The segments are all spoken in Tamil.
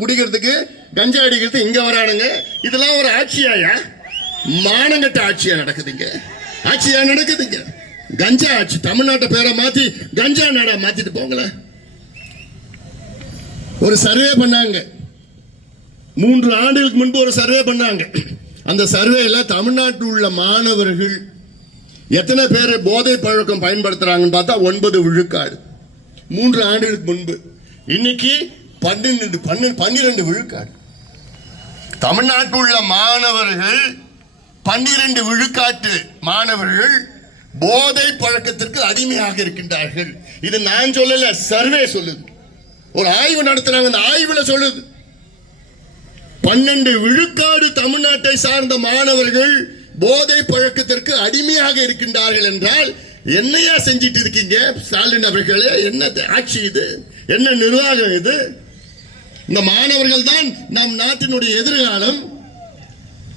குடிக்கிறதுக்கு கஞ்சா அடிக்கிறது இங்க வரானுங்க. இதெல்லாம் ஒரு ஆட்சியாயா? மானங்கட்ட ஆட்சியா நடக்குதுங்க. ஆட்சியா நடக்குதுங்க. கஞ்சா ஆட்சி தமிழ்நாட்டை பேரை மாத்தி கஞ்சா நாடா மாத்திட்டு போங்களேன். ஒரு சர்வே பண்ணாங்க. மூன்று ஆண்டுகளுக்கு முன்பு ஒரு சர்வே பண்ணாங்க. அந்த சர்வேல தமிழ்நாட்டில் உள்ள மாணவர்கள் எத்தனை பேர் போதை பழக்கம் பயன்படுத்துறாங்கன்னு பார்த்தா ஒன்பது விழுக்காடு. மூன்று ஆண்டுகளுக்கு முன்பு. இன்னைக்கு பன்னெண்டு பன்னெண்டு பன்னிரெண்டு விழுக்காடு. தமிழ்நாட்டில் உள்ள மாணவர்கள் பன்னிரண்டு விழுக்காட்டு மாணவர்கள் போதை பழக்கத்திற்கு அடிமையாக இருக்கின்றார்கள். இது நான் சொல்லல சர்வே சொல்லுது. ஒரு ஆய்வு நடத்துறாங்க அந்த ஆய்வுல சொல்லுது. பன்னெண்டு விழுக்காடு தமிழ்நாட்டை சார்ந்த மாணவர்கள் போதை பழக்கத்திற்கு அடிமையாக இருக்கின்றார்கள் என்றால் என்னையா செஞ்சிட்டு இருக்கீங்க ஸ்டாலின் அவர்களே? என்ன ஆட்சி இது? என்ன நிர்வாகம் இது? இந்த மாணவர்கள் தான் நம் நாட்டினுடைய எதிர்காலம்.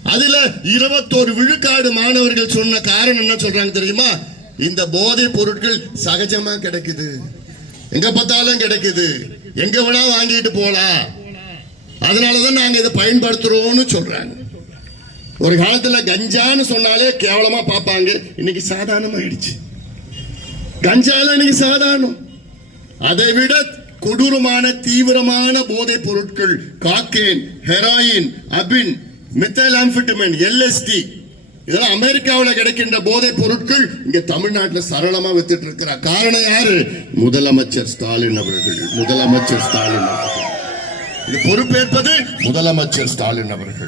அதுல இருபத்தோரு விழுக்காடு மாணவர்கள் சொன்ன காரணம் என்ன சொல்றாங்க தெரியுமா? இந்த போதை பொருட்கள் சகஜமா கிடைக்குது. எங்க பார்த்தாலும் கிடைக்குது. எங்க வேணா வாங்கிட்டு போலாம். அதனாலதான் நாங்க இதை பயன்படுத்துறோம்னு சொல்றாங்க. ஒரு காலத்துல கஞ்சான்னு சொன்னாலே கேவலமா பார்ப்பாங்க. இன்னைக்கு சாதாரணமாயிடுச்சு. கஞ்சால இன்னைக்கு சாதாரணம். அதை விட கொடூரமான தீவிரமான போதைப் பொருட்கள் காக்கேன் ஹெராயின் அபின் மித்தலாம்பிட்டமின் எல்எஸ்டி இதெல்லாம் அமெரிக்காவில் கிடைக்கின்ற போதைப் பொருட்கள் இங்க தமிழ்நாட்டில் சரளமா வித்துட்டு இருக்கிறார் காரணம் யாரு? முதலமைச்சர் ஸ்டாலின் அவர்கள். முதலமைச்சர் ஸ்டாலின் அவர்கள். இது பொறுப்பேற்பது முதலமைச்சர் ஸ்டாலின் அவர்கள்.